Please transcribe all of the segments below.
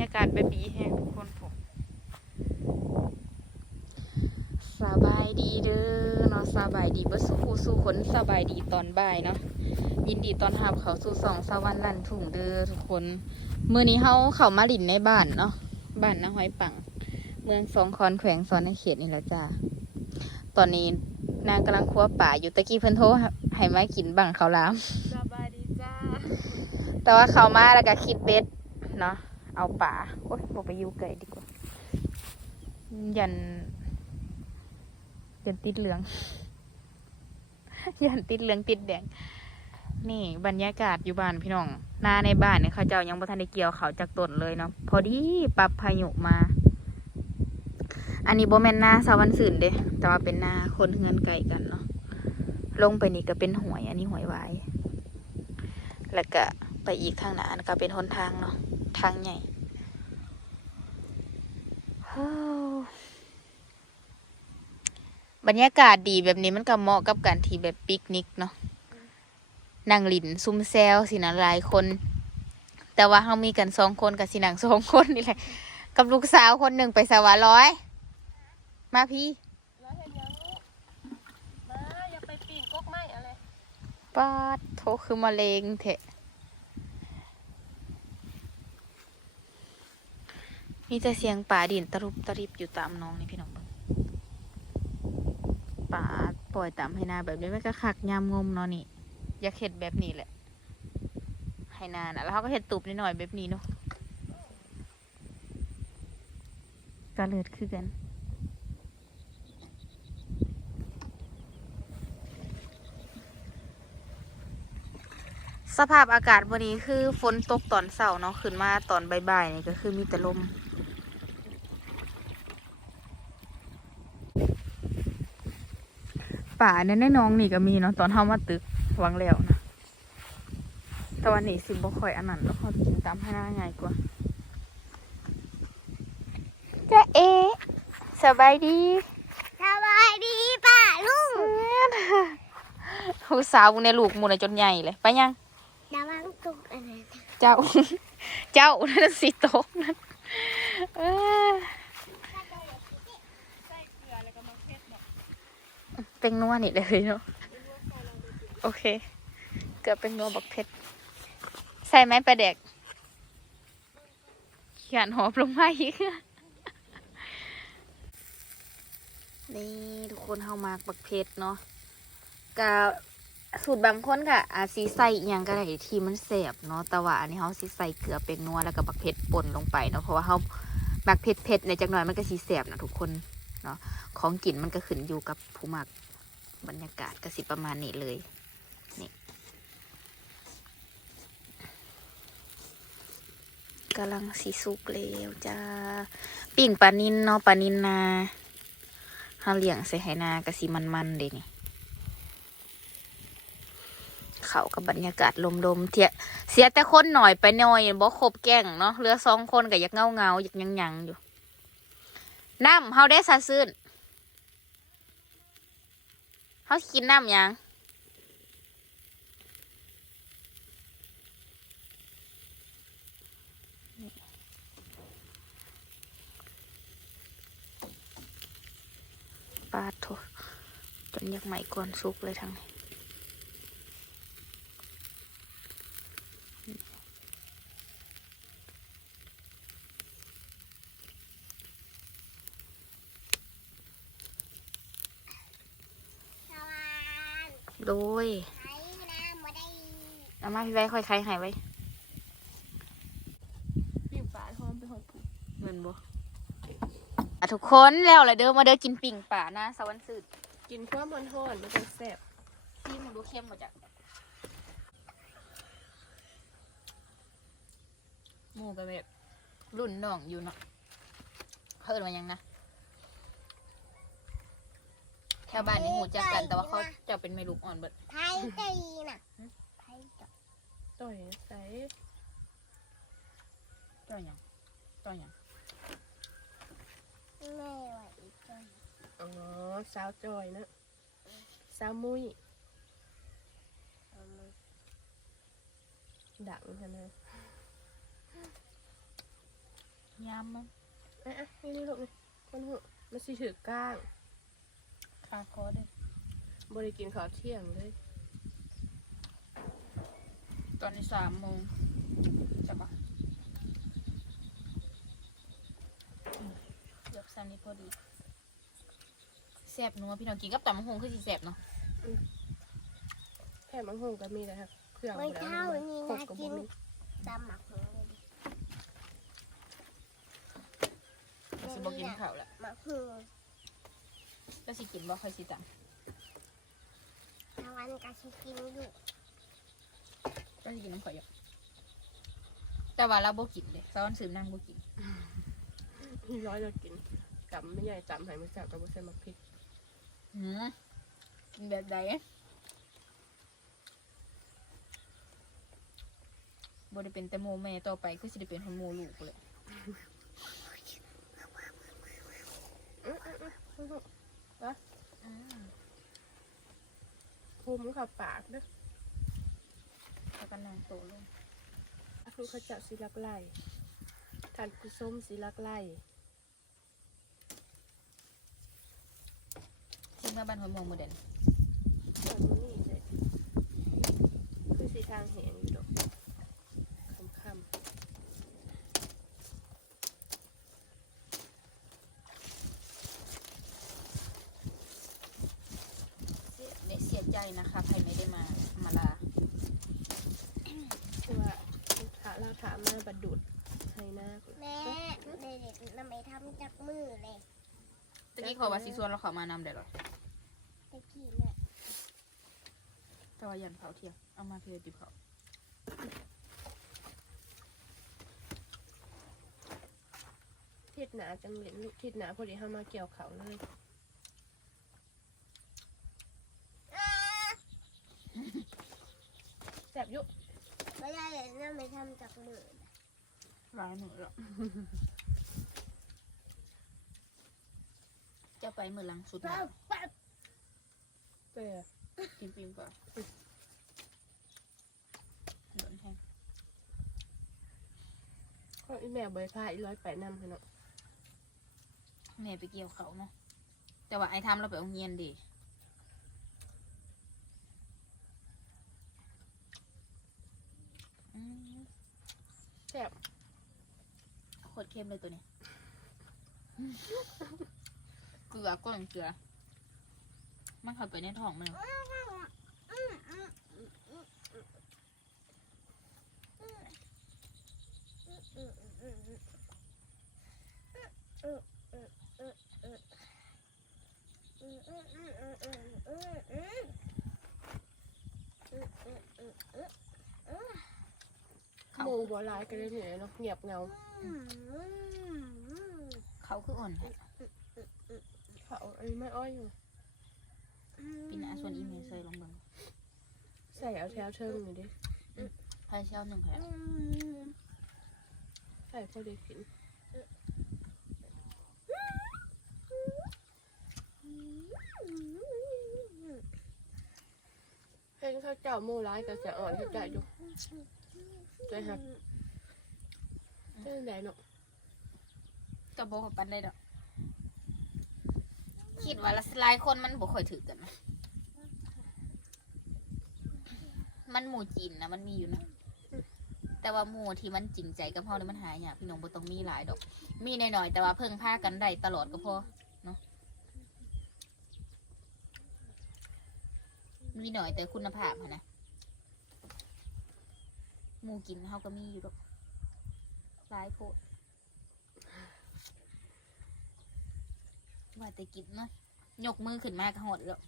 ยากาศแบบดีแฮงทุกคนผมสบายดีเด้อเนาะสบายดีเบ่สู้ผู้สู้คนสบายดีตอนบ่ายเนาะยินดีตอนรับเขาสู่สองสวรรค์ลั่นทุ่งเด้อทุกคนมื้อนี้เฮาเข้ามาหลินในบ้านเนาะบ้านนาห้อยปัง เมืองสองคอนแขวงสอนในเขตนี่แหละจ้าตอนนี้นางกำลังคั่วป่าอยู่ตะกี้เพิ่นโทรให้มากินบังข้าวหลามสบายดีจ้าแต่ว่าเขามาแล้วก็คิดเบ็ดเนาะ เอาป่าโอ๊ยบอกไปอยู่ไกลดีกว่า ยัน ยันติดเหลือง ยันติดเหลืองติดแดง นี่บรรยากาศอยู่บ้านพี่น้องหน้าในบ้านเนี่ยเขาเจ้ายังบ่ทันได้เกี่ยวเขาจากต้นเลยเนาะ พอดีปรับพายุมา อันนี้โบแมนหน้าสาวันสื่นเด้แต่ว่าเป็นหน้าคนเฮือนไก่กันเนาะ ลงไปนี่ก็เป็นหวย อันนี้หวยหวาย แล้วก็ไปอีกทางหน้าก็เป็นหนทางเนาะ ทางใหญ่ฮู้บรรยากาศดีแบบนี้มันก็เหมาะกับการที่แบบปิกนิกเนาะนั่งหลินซุ่มแซวสินะหลายคน แต่ว่าเรามีกันสองคนกับสินังสองคนนี่แหละ กับลูกสาวคนหนึ่งไปสวรรค์ร้อย มาพี่แล้วเห็นยังลูกมาอย่าไปปีนกกไม้อะไรป้าดโทคือมะเร็งเถะ มีแต่เสียงป่าดินตะรุบตะริบอยู่ตามน้องนี่พี่น้องป่าปล่อยตามให้นาแบบนี้มันก็คักยามงมเนาะนี่ อยากเห็ดแบบนี้แหละให้นานะแล้วเขาก็เห็ดตุบนิดหน่อยแบบนี้เนาะก็เลิดคือกันสภาพอากาศวันนี้คือฝนตกตอนเสาร์เนาะขึ้นมาตอนบ่ายๆนี่ก็คือมีแต่ลม ป่าเนี่ยในน้องนี่ก็มีเนาะตอนเฮามาตึกวังแล้วนะแต่วันนี้สิบ่ค่อยอันนั้นแล้วเขากินตามให้หน้าง่ายกว่าจะเอะสบายดีสบายดีป่าลุงผู้สาวในลูกหมูนจนใหญ่เลย ไปยังระวังตกอะไรนะเจ้า เจ้านั่นสิโต๊ะนั่นเออ ใส่เกลือแล้วก็มาเพ็ดเนาะ เป็นนัวนี่เลยเนาะโอเค เกือบเป็นนัวบักเพชรใส่ไหมปลาแดกขยันหอบลงมาอีกนี่ทุกคนเฮามากบักเพชรเนาะกับสูตรบางคนค่ะอาจสีใส่อย่างก็ได้ที่มันแสบเนาะแต่ว่าอันนี้เขาสิใส่เกลือเป็นนัวแล้วก็บักเพชรป่นลงไปเนาะเพราะว่าเขาบักเพชรเผ็ดในจักหน่อยมันก็สีแสบนะทุกคน เนาะของกินมันก็ขึ้นอยู่กับผู้มักบรรยากาศก็สิประมาณนี้เลยนี่กำลังสีสุกแล้วจ้าปิ่งปลานินเนาะปลานินนาเฮาเลี้ยงใส่ไหนากะสิมันๆเด้นี่เขากับบรรยากาศลมๆเทียเสียแต่คนหน่อยไปหน่อยบ่ครบแก่งเนาะเหลือสองคนก็อยากเงาเงาอยากยังยังอยู่ น้ำเฮาได้ซาซื่นเฮากินน้ำยังปาดโถจนอยากใหม่ก่อนสุกเลยทางนี้ สวรรค์ โดยใช้น้ำมาได้เอามาพี่ไว้ค่อยใครหายไว้ปิ้งปลาหอมไปหอมผูเหมือนบ่อะทุกคนแล้วเลยเด้อมาเด้อกินปิ่งป่านะสวรรค์สืดกินข้าวมันทอดมันจะแซ่บที่มันดูเข้มหมดจ้ะหมูแบบแบบรุ่นน้องอยู่เนาะเพิ่นมายังนะ แถวบ้านนี่หูจักกันแต่ว่าเขาเจะเป็นไม่ลูกอ่อนเบิดไทยตีน่ะไทยตีต่อยใส่เจ้าหยังเจ้าหยังไม่ไหวจังอ๋อสาวจอยเนอะสาวมุ้ยเอามือดังใช่ไหมยามมันอะอะนี่นี่ลูกนี่คนหัวมันสิถือก้าง คาคอเด้อบริกินข้าวเที่ยงเลย ตอนนี้สามโมงจะปะอืมเลือกซันนี้พอดีแซ่บนัวพี่น้องกินกับตำมะฮงคือสิแซ่บเนาะแค่มังหงก็มีนะครับเครื่องไม่เท่านี่ครบนะกับกินบุญตำหมักหมูเลยดิสิบอกกินข้าวแหละหมักหู แล้วสิกินบ่ค่อยสิตตะวันกะชิกินอยู่ำก็สิกินน้ำข่อยอยู่แต่ว่าเราบ่กินเลยซ้อนซื้อนั่งบ่กินร้อยจะกินจำไม่ใหญ่จำใหายไม่แซ่บกับบุษมักพริกหืมกินแบบใดบ่ได้เป็นแต่โมแม่ต่อไปก็สิได้เป็นฮอร์โมลูกเลยอื้ ออื้ออื้ออื้ออืมคุมขับปากเด้อแล้วก็นางโตลงคือเขาจับสีลักไล่ทานกุส้มสีลักไล่ซึ่งมาบ้านหอยมองมือเด่นส่วนนี้เลยคือสีทางแหงอยู่ดอกคำคำ เสียเด็เสียใจ นะคะ ใครไม่ได้มามาลาๆคือว่าถาเราถามมาบัดดุดให้หน้าก่อนแม่เด็กๆนำไปทำจากมือเลยตะกี้ขอว่าสีส่วนเราขอมานำได้หรอตะกี้เนี่ยแต่ว่ายันเผาเที่ยงเอามาเพื่อดิบเขาทิศหนาจังเหลนลูกทิศหนาพอดีห้ามาเกี่ยวเขาเลย แสบอยุ ไม่ได้นำไป ทำจากมือร้ายหนูหรอกจะไปมือหลังสุดหปั๊นาบปั๊บแต่กินปิมก่อนโดนแทงข้ออีแม่ใบพาอีร้อยแปดนำค่ะเนาะแม่ไปเกี่ยวเขาเนาะแต่ว่าไอ้ทำเราไปโรงเรียนดี แสบโคตรเค็มเลยตัวนี้ เกลือก้อนเกลือ มันเข้าไปในท้องมันเลยเขาหมูบัวลายกันเลยเนี่ยเนาะเงียบเงา เขาคืออ่อนแท้เขาอันนี้ไม่อ้อยอยู่ปีหน้าส่วนอีเมลเซยลองเบิ่งใส่เอาแถวเชิงหน่อยดิพายเช้าหนึ่งแหละใส่พอดีกินเห็นเขาเจ้าหมูร้ายก็จะอ่อนเข้าใจอยู่ ใจหักเป็นไหนเนาะกระบอกปันได้ดอก คิดว่าละหลายคนมันบ่ค่อยถือกันนะมันหมู่จีนนะมันมีอยู่นะ แต่ว่าหมู่ที่มันจริงใจกับเฮานี่มันหายากพี่น้องบ่ต้องมีหลายดอก มีหน่อยๆแต่ว่าเพิ่งพากันได้ตลอดก็พอเนาะ มีหน่อยแต่คุณภาพหั้นนะ หมูกินเฮาก็มีอยู่ดอกหลายโพดว่าแต่กินเนาะยกมือขึ้นมากระหดแล้ว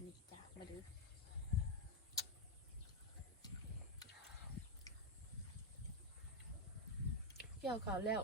นี่จ้ามาดูเกี่ยวเขาวแล้ว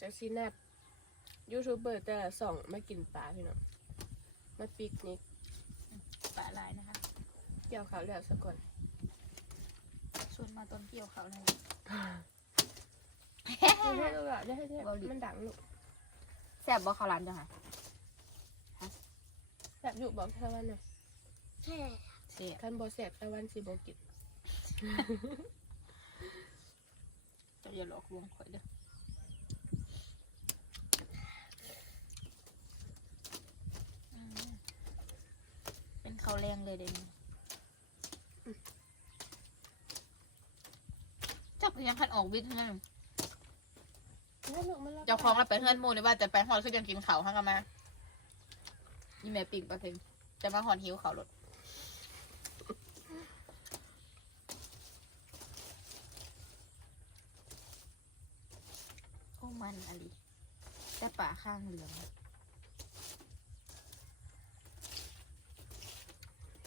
จากซีนัดยูทูบเบอร์แต่ละสองมากินปลาพี่เนาะมาปิกนิก ปลาลายนะคะ เกี่ยวเขาวแล้วสักก่อนส่วนมาต้นเกี่ยวเขาเลยได้ให้ลูกอะได้ให้ได้มันดังลูกแซ่บบ่ข้าวร้านจ้ะค่ะแบบอยู่บอกตะวันน่ะแค่เสียคันบอแสบตะวันสิบกินจะอย่าหลอกลวงข่อยเด้ออืมเป็นข้าวแรงเลยเดี๋ยวนี้จับพ ยังคันออกวิทย์เพื่อนแล้วลูกมันรับเจ้าของเราไปเพื่อนหมูเลยว่าจะไปหอดขึ้นยังกินเขาวห้างกันมาอีแม่ปิ่งปะเพ็งจะมาหอดหิวเขาวรถโอ้มันอะไรแต่ป่าข้างเหลือง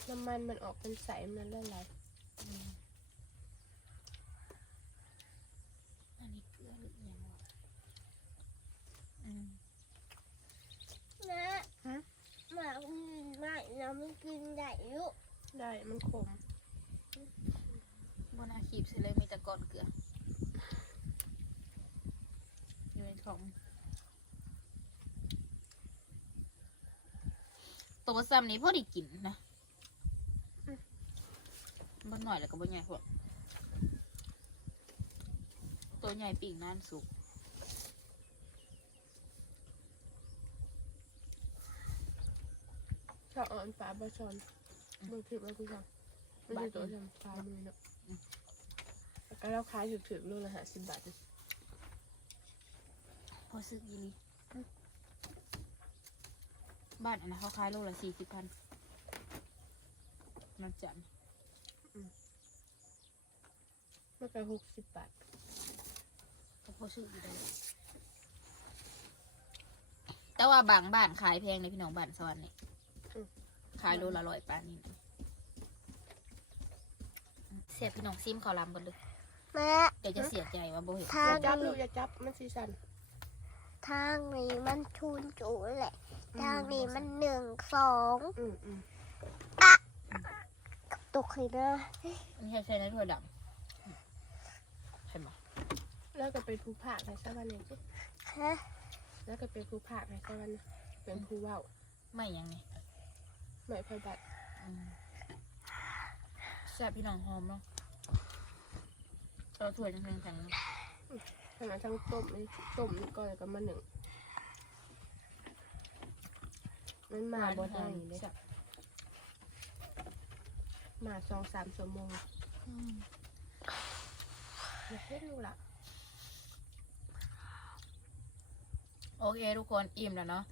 น้ำมันมันออกเป็นใสมันละลาย อืมอันนี้เกลือหรือยังวะอืม นะหมาอืมไม่เราไม่กินได้ลูก ได้มันขม บนอาคีบเสร็จเลยมีแต่ก้อนเกลือ อยู่ในท้องตัวซ้ำนี้พอไดีกินนะบนหน่อยแล้วก็บนใหญ่พวกตัวใหญ่ปีกนานสุกชอบอ่อนปลาบะชอนบางทีมันคือชอบไม่ใช่ตัวทำปลามือเนาะแล้วก็เราขายถึกๆลูกละห้าสิบบาท พอซื้อยีรีบ้านอันนะเขาขายโลละสี่สิบพันนับจันมันก็หกสิบบาทก็พอซื้ออยู่ได้แต่ว่าบางบ้านขายแพงเลยพี่น้องบ้านสวรรค์นี่ขายโลละร้อยปานนี่นะเสียพี่น้องซิมเขาลำกันเลยแม่เดี๋ยวจะเสียใจว่าโบเห็นทาองย่าจับลูกอย่าจับมันสีสัน ทางนี้มันทุนจูแหละ ทางนี้มันหนึ่งสองอืมอืมตกเลยนะไม่ใช่ใช่ในถ้วยดำใช่ไหมแล้วก็ไปภูผากในสักวันหนึ่งสิฮะแล้วก็ไปภูผากในสักวันหนึ่งเป็นภูว่าวไม่ยังไงไม่ค่อยบัดอืมแซ่บพี่น้องหอมเนาะเราถ้วยทั้งๆกันเนาะ ขนาดทั้งต้มนี่ต้มนี่ก่อนแล้วก็มาหนึ่งมันมาบ่ได้เลยแซ่บมาสองสามชั่วโมงอืมอย่าเพิ่งลูกละโอเค ทุกคนอิ่มแล้วเนาะ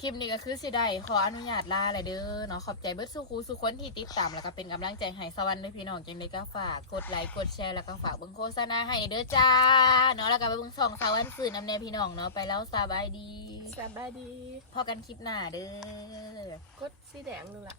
คลิปนี้ก็คือสิได้ขออนุญาตลาเลยเด้อเนาะขอบใจเบิร์ดสุคูสุคนที่ติดตามแล้วก็เป็นกำลังใจให้สวรรค์ด้วยพี่น้องจังเลยก็ฝากกดไลค์กดแชร์แล้วก็ฝากเบิ่งโฆษณาให้เด้อจ้าเนาะแล้วก็ไปเบิ่งส่องสวรรค์สื่อนำแนวพี่น้องเนาะไปแล้วสบายดีสบายดี พอกันคลิปหน้าเด้อกดสีแดงลูกละ